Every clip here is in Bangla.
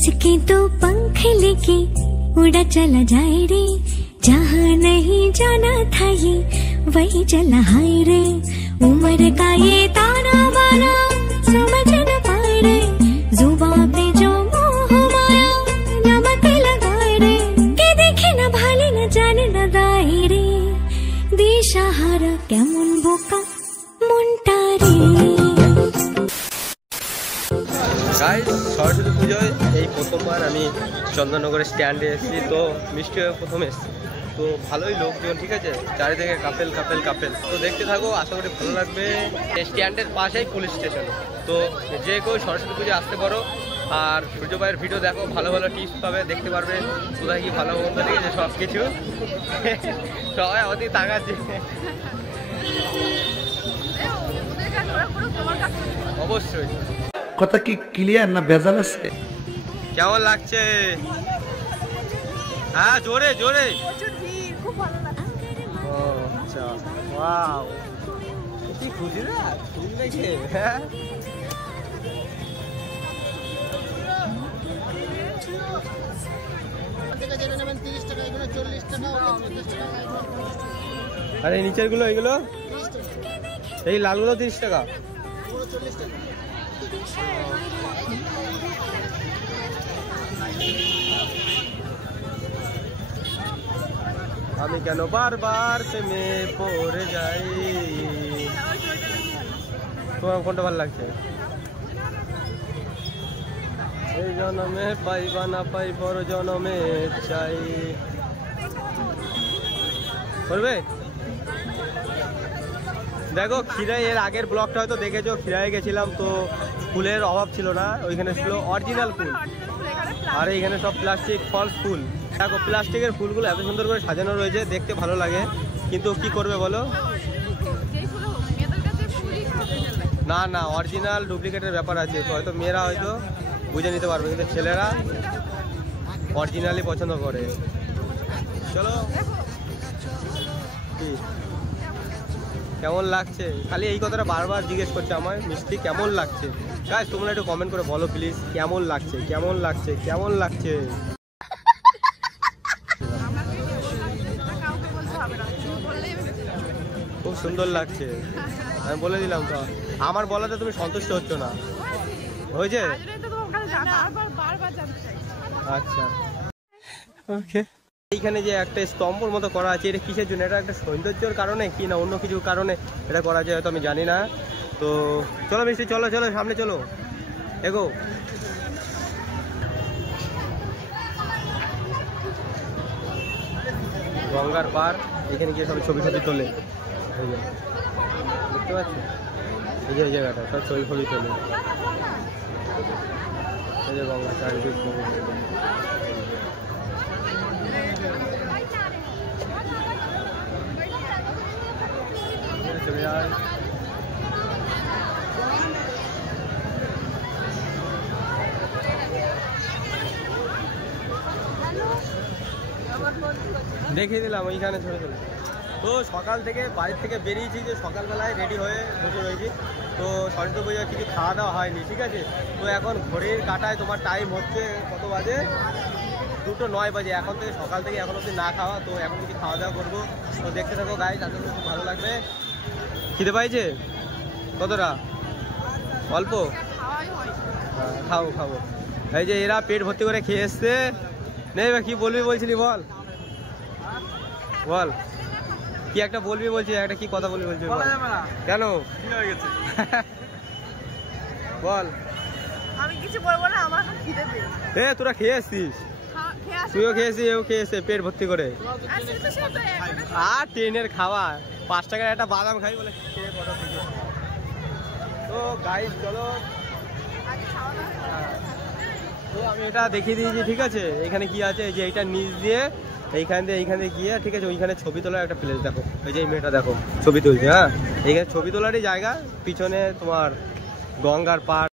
उसके तो पंख लेके उड़ा चला जाए रे, जहाँ नहीं जाना था ये वही चला हाय रे। उम्र का ये ताना बाना समझ न पाए रे, जुबान पे जो मोह माया नमक लगाए रे, के देखे न भाले न जाने न दाए रे, दिशाहारा केमन बोका मुंटारे। গাইস সরস্বতী পুজোয় এই প্রথমবার আমি চন্দননগরের স্ট্যান্ডে এসেছি, তো মিষ্টি হয়ে প্রথম এসেছি, তো ভালোই লোকজন, ঠিক আছে, চারিদিকে কাপেল কাপেল কাপেল, তো দেখতে থাকো, আশা করি ভালো লাগবে। স্ট্যান্ডের পাশেই পুলিশ স্টেশন, তো যে কেউ সরস্বতী পুজো আসতে পারো, আর সূর্য ভাইয়ের ভিডিও দেখো, ভালো ভালো টিপস পাবে, দেখতে পারবে কোথায় কি ভালো মন্দ, ঠিক আছে, সব কিছু সবাই অতি তাকাচ্ছে অবশ্যই। কথা কি ক্লিয়ার না ভেজাল আছে? কেমন লাগছে? হ্যাঁ জোরে জোরে। ও আচ্ছা, ওয়াও, কি খুশি না খুশি লাগছে। হ্যাঁ আরে নিচের গুলো, এইগুলো এই লালগুলো 30 টাকা। আমি কেন বারবার প্রেমে পড়ে যাই। তোমার কোনটা ভালো লাগছে? এই জন্মে পাইবা না পাই, পর জন্মে চাই। করবে দেখো খিরাই, এর আগের ব্লগটা হয়তো দেখেছো, খিরাই গেছিলাম, তো ফুলের অভাব ছিল না, ওইখানে ছিল অরিজিনাল ফুল, আর এইখানে সব প্লাস্টিক ফলস ফুল। দেখো প্লাস্টিকের ফুলগুলো এত সুন্দর করে সাজানো রয়েছে, দেখতে ভালো লাগে, কিন্তু কি করবে বলো? না না, অরিজিনাল ডুপ্লিকেটের ব্যাপার আছে, তো হয়তো মেয়েরা হয়তো বুঝে নিতে পারবে, কিন্তু ছেলেরা অরিজিনালি পছন্দ করে। চলো, কি কেমন লাগছে? খালি এই কথাটা বারবার জিজ্ঞেস করছে আমার, মিষ্টি কেমন লাগছে? গাইস তোমরা একটু কমেন্ট করে বলো প্লিজ, কেমন লাগছে, কেমন লাগছে, কেমন লাগছে? খুব সুন্দর লাগছে, আমি বলে দিলাম তো। আমার বলাতে তুমি সন্তুষ্ট হচ্ছ না, হয়েছে? আচ্ছা ওকে। এইখানে যে একটা স্তম্ভর মতো করা আছে, এটা কিসের জন্য? এটা একটা সৌন্দর্যের কারণে কি না অন্য কিছুর কারণে এটা করা যায়, হয়তো আমি জানি না। তো চলো মিষ্টি, চলো চলো সামনে চলো, এগো। গঙ্গার পার, এখানে গিয়ে সবাই ছবি ছবি তোলে, দেখতে পাচ্ছ এই যে এই জায়গাটা, সব ছবি ছবি তোলে, এই যে গঙ্গা চারিদিক চলে যায়। দেখিয়ে দিলাম ওইখানে ছবি তোলে। তো সকাল থেকে বাড়ির থেকে বেরিয়েছি, যে সকালবেলায় রেডি হয়ে বসে রয়েছি, তো সরস্বতী পুজোয় কিছু খাওয়া দাওয়া হয়নি, ঠিক আছে। তো এখন ঘড়ির কাঁটায় তোমার টাইম হচ্ছে কত বাজে? 2:09 বাজে। এখন থেকে সকাল থেকে এখন অবধি না খাওয়া, তো এখন কিছু খাওয়া দাওয়া করবো, তো দেখতে থাকো গাইস, আশা করি খুব ভালো লাগবে। খিদে পাইছে কতটা? অল্প? হ্যাঁ খাবো খাবো। এই যে এরা পেট ভর্তি করে খেয়ে এসছে। নেই বা কি বলবি বলছিলি, বল বল, কি একটা বলবি বলছি, একটা কি কথা বলবি বলছি, কেন বল? আমি কিছু বলবো না, আমার খিদে পেয়েছে। তোরা খেয়ে এসছিস, তুইও খেয়েছিস, এও খেয়েছে পেট ভর্তি করে। আর ট্রেনের খাওয়া 5 টাকার একটা বাদাম খাই বলে খেয়ে কত। তো গাইস চলো, তো আমি এটা দেখিয়ে দিয়েছি, ঠিক আছে। এখানে কি আছে, এই যে এইটা নিচ দিয়ে এইখানে গিয়ে, ঠিক আছে, ওইখানে ছবি তোলার একটা প্লেস দেখো, এই যে এই মেয়েটা দেখো ছবি তুলছে। হ্যাঁ এইখানে ছবি তোলারই জায়গা, পিছনে তোমার গঙ্গার পাড়।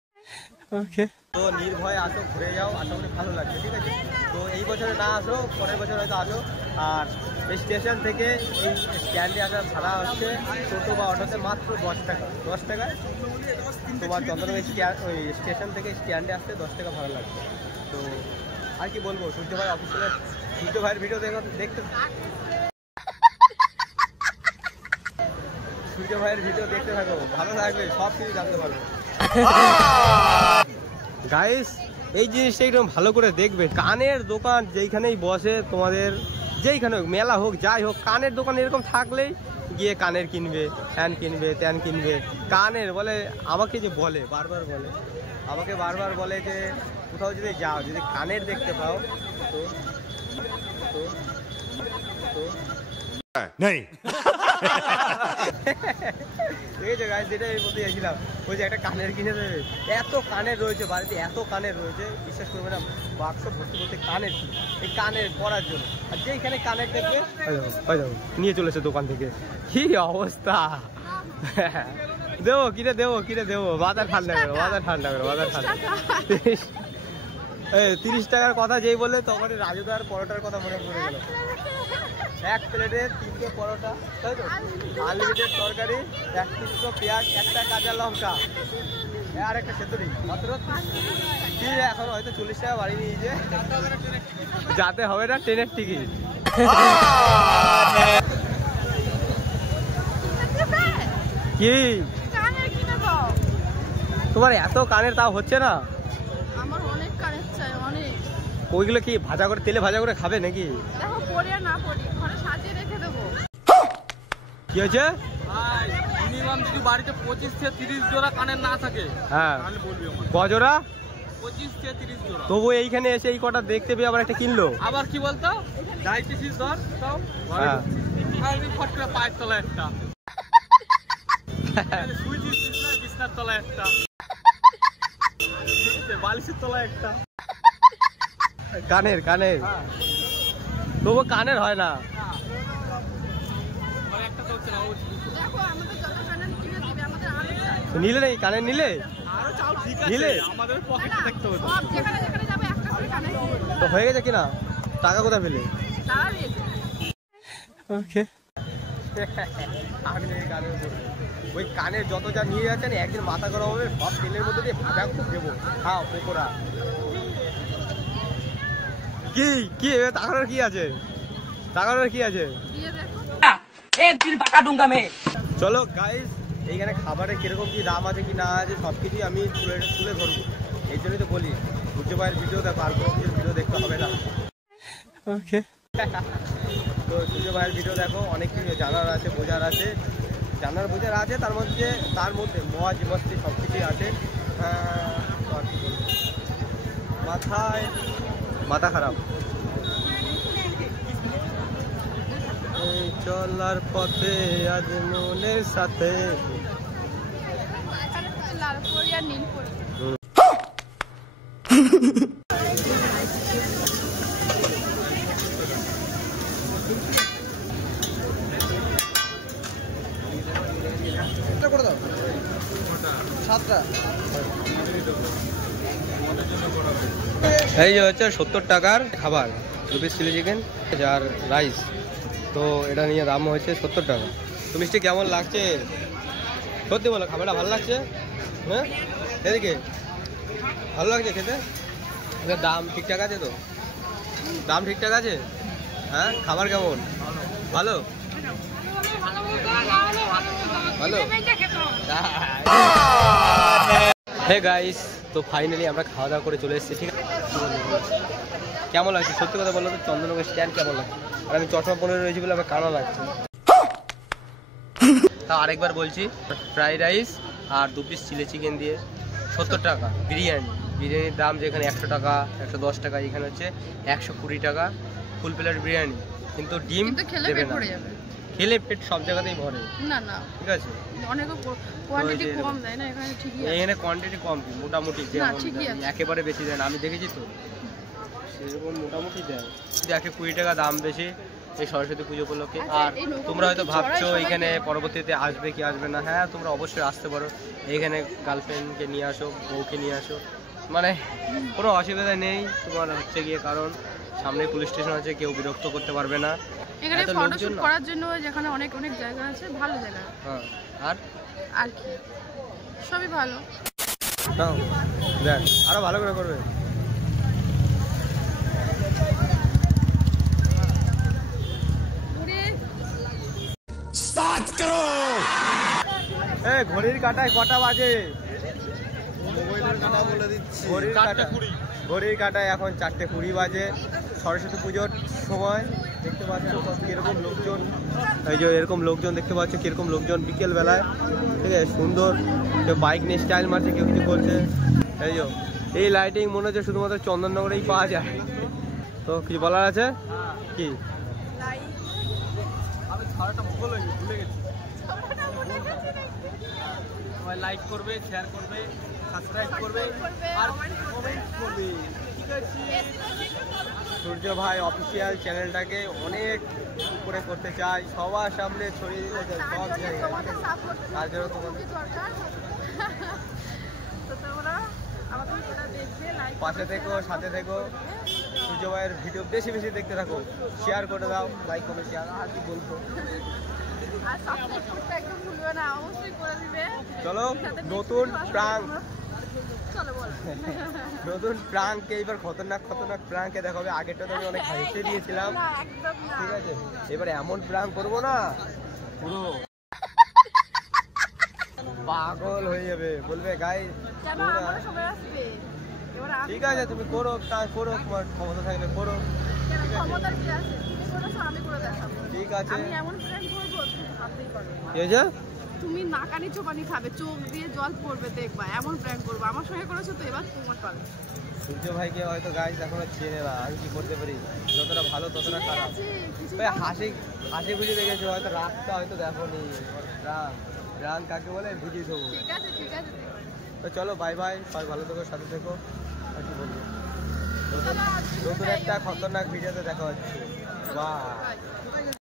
ওকে, তো নির্ভয়ে আসো, ঘুরে যাও, আশা করি ভালো লাগবে, ঠিক আছে। তো এই বছরে না আসো, পরের বছর হয়তো আসো। আর এই স্টেশন থেকে এই স্ট্যান্ডে আসার ভাড়া হচ্ছে টোটো বা অটোতে মাত্র 10 টাকা। 10 টাকায় তোমার চন্দ্রনগর ওই স্টেশন থেকে স্ট্যান্ডে আসতে 10 টাকা ভাড়া লাগবে। তো আর কি বলবো, সূর্য ভাই অফিসিয়াল সূর্য ভাইয়ের ভিডিও দেখতে সূর্য ভাইয়ের ভিডিও দেখতে থাকো, ভালো লাগবে, সব কিছু জানতে পারবে। গাইস এই জিনিসটা একদম ভালো করে দেখবে, কানের দোকান যেইখানেই বসে তোমাদের, যেইখানে হোক মেলা হোক যাই হোক, কানের দোকান এরকম থাকলেই গিয়ে কানের কিনবে, ফ্যান কিনবে, ত্যান কিনবে। কানের বলে আমাকে যে বলে বারবার বলে, আমাকে বারবার বলে যে কোথাও যদি যাও, যদি কানের দেখতে পাও তো তো তো নেই। ঠিক আছে গাইস, যেটা আমি বলতে চাইছিলাম, ওই যে একটা কানের কিনে দেবে। এত কানের রয়েছে বাড়িতে, এত কানের রয়েছে, বিশ্বাস করবে না, বাক্স ভর্তি ভর্তি কানের ছিল এই কানের পরার জন্য। আর যেখানে কানের দেখবে নিয়ে চলেছে দোকান থেকে। কি অবস্থা! দেবো কিনে দেবো, কিনে দেবো, বাজার ঠান্ডা করো, বাজার ঠান্ডা করো, বাজার ঠান্ডা। 30 টাকার কথা যেই বলে তখন রাজুদার পরোটার কথা মনে পড়ে গেল। এক প্লেটে 3টে পরোটা, তাই তো, আনলিমিটেড তরকারি, 1 টুকরো পেঁয়াজ, 1টা কাঁচা লঙ্কা আর একটা সেতুরি, মাত্র এখন হয়তো 40 টাকা বাড়ি নিয়েছে, যাতে হবে না ট্রেনের টিকিট। কি তোমার এত কানের তাও হচ্ছে না? আমার অনেক কানের চাই, অনেক। ওইগুলো কি ভাজা করে, তেলে ভাজা করে খাবে নাকি? দেখো পরি আর না পরি, ঘরে সাজিয়ে রেখে দেবো। কি হয়েছে? মিনিমাম যদি বাড়িতে 25 থেকে 30 জোড়া কানের না থাকে, হ্যাঁ, তাহলে বলবি আমাকে। কজোড়া? 25 থেকে 30 জোড়া। তবু এইখানে এসে এই কটা দেখতে পেয়ে আবার একটা কিনলো। আবার কি বলতো, ডায়াবেটিস ধর তাও হ্যাঁ, আমি ফট করে পায়ের তলায় একটা, সুইচ বিছনার তলায় একটা, বালিশের তলায় একটা। কানের কানের তবু কানের হয় না। মানে একটা তো হচ্ছে না, দেখো আমাদের যত কানের কিনে দিবে, আমাদের আরো চাই। নিলে নাকি কানের নিলে? আরো চাও, ঠিক নিলে? আছে, আমাদের পকেটে দেখতে হবে। সব যেখানে যেখানে যাবে একটা করে কানের কিনে দেবো। তো হয়ে গেছে কিনা? টাকা কোথায় পেলে? তারা দিয়েছে। ওকে। আমি এই কানের উপরে ওই কানের যত যা নিয়ে যাচ্ছেন একদিন মাথা করা হবে, সব তেলের মধ্যে দিয়ে ভাজা করে দেবো। খাও পকোড়া। কি কি তাকানোর কি আছে? তাকানোর কি আছে? দিয়ে দেখো। চলো গাইস, এইখানে খাবারে কিরকম কি দাম আছে কি না আছে সবকিছুই আমি তুলে ধরবো। এই জন্যই তো বলি সূর্য ভাইয়ের ভিডিও দেখো, আর কোনো কিছুর ভিডিও দেখতে হবে না। ওকে। তো সূর্য ভাইয়ের ভিডিও দেখো, অনেক কিছু জানার আছে, বোঝার আছে, জানার বোঝার আছে, তার মধ্যে মজ মস্তি সব কিছুই আছে। আর কি বলবো, মাথা খারাপ। এই চলার পথে আজ মনের সাথে লাল পরি আর নীল পরি। করে দাও 7টা। এই যে হচ্ছে 70 টাকার খাবার, 2 পিস চিলি চিকেন আর রাইস। তো এটা নিয়ে দাম হয়েছে 70 টাকা। তো মিষ্টি কেমন লাগছে সত্যি বলো? খাবারটা ভালো লাগছে? হ্যাঁ, এদিকে ভালো লাগছে খেতে? এটার দাম ঠিকঠাক আছে তো? দাম ঠিকঠাক আছে? হ্যাঁ, খাবার কেমন? ভালো ভালো। হে গাইস, তো ফাইনালি আমরা খাওয়া দাওয়া করে চলে এসেছি, ঠিক আছে? কেমন লাগছে সত্যি কথা বলো তো? চন্দননগর স্ট্যান্ড কেমন লাগছে? আর আমি চশমা পরে রয়েছি বলে আমার কানা লাগছে। তাও আরেকবার বলছি, ফ্রাইড রাইস আর 2 পিস চিলি চিকেন দিয়ে 70 টাকা। বিরিয়ানির দাম যেখানে 100 টাকা 110 টাকা, এখানে হচ্ছে 120 টাকা ফুল প্লেট বিরিয়ানি। কিন্তু ডিম দেবে না, খেলে পেট সব জায়গাতেই ভরে না না, ঠিক আছে? অনেক কোয়ান্টিটি কম দেয় না, এখানে ঠিকই আছে। এখানে কোয়ান্টিটি কম, মোটামুটি একেবারে বেশি দেয় না, আমি দেখেছি তো সেরকম মোটামুটি দেয়। 120 টাকা দাম বেশি এই সরস্বতী পুজো উপলক্ষে। আর তোমরা হয়তো ভাবছো এখানে পরবর্তীতে আসবে কি আসবে না, হ্যাঁ তোমরা অবশ্যই আসতে পারো। এইখানে গার্লফ্রেন্ডকে নিয়ে আসো, বউকে নিয়ে আসো, মানে কোনো অসুবিধা নেই তোমার হচ্ছে গিয়ে, কারণ সামনে পুলিশ স্টেশন আছে, কেউ বিরক্ত করতে পারবে না। এখানে এত ফটোশুট লোকজন না। করার জন্য যেখানে অনেক অনেক জায়গা আছে, ভালো জায়গা। হ্যাঁ আর আর কি সবই ভালো। নাও দেখ আরো ভালো করে করবে। ঘড়ির কাটায় কটা বাজে? ঘড়ির কাটায় এখন 4:20 বাজে। সরস্বতী পুজোর সময় দেখতে পাচ্ছ কিরকম লোকজন, এই যে এরকম লোকজন দেখতে পাচ্ছ কিরকম লোকজন বিকেল বেলায়, ঠিক আছে সুন্দর। কেউ বাইক নিয়ে স্টাইল মারছে, কেউ কিছু করছে। এই যে এই লাইটিং মনে হচ্ছে শুধুমাত্র চন্দননগরেই পাওয়া যায়। তো কিছু বলার আছে কি? আমি সারাটা ভুলে গেছি। সবাই লাইক করবে, শেয়ার করবে, সাবস্ক্রাইব করবে আর কমেন্ট করবে। ঠিক আছে, সূর্য ভাই অফিসিয়াল চ্যানেলটাকে অনেক উপরে করতে চাই, সবার সামনে ছড়িয়ে দিতে চাই সব জায়গায়। তার জন্য তোমাদের পাশে থেকো, সাথে থেকো। সূর্য ভাইয়ের ভিডিও বেশি বেশি দেখতে থাকো, শেয়ার করে দাও, লাইক কমেন্ট শেয়ার। আর কি বলবো, চলো নতুন প্রাঙ্ক, নতুন প্রাঙ্ক এইবার খতরনাক খতরনাক প্রাঙ্কে দেখাবে। আগেরটা তো আমি অনেক হেসে দিয়েছিলাম, ঠিক আছে এবার এমন প্রাঙ্ক করবো না পুরো পাগল হয়ে যাবে, বলবে গাই। ঠিক আছে তুমি করো, তা করো, তোমার ক্ষমতা থাকলে করো। ঠিক আছে ঠিক আছে, তুমি নাকানি চোপানি খাবে, চোখ দিয়ে জল পড়বে, দেখবা এমন প্র্যাঙ্ক করবো। আমার সঙ্গে করেছো তো, এবার তোমার পাবে। সূর্য ভাইকে হয়তো গাইজ এখনো চেনে না, আমি কি করতে পারি? যতটা ভালো ততটা খারাপ। ভাই হাসি হাসি খুশি দেখেছো, হয়তো রাগটা হয়তো দেখো নি। রাগ কাকে বলে বুঝিয়ে দেবো। ঠিক আছে ঠিক আছে, তো চলো বাই বাই, সবাই ভালো থেকো, সাথে থেকো। আর কি বলবো, নতুন একটা খতরনাক ভিডিওতে দেখা হচ্ছে। বাহ।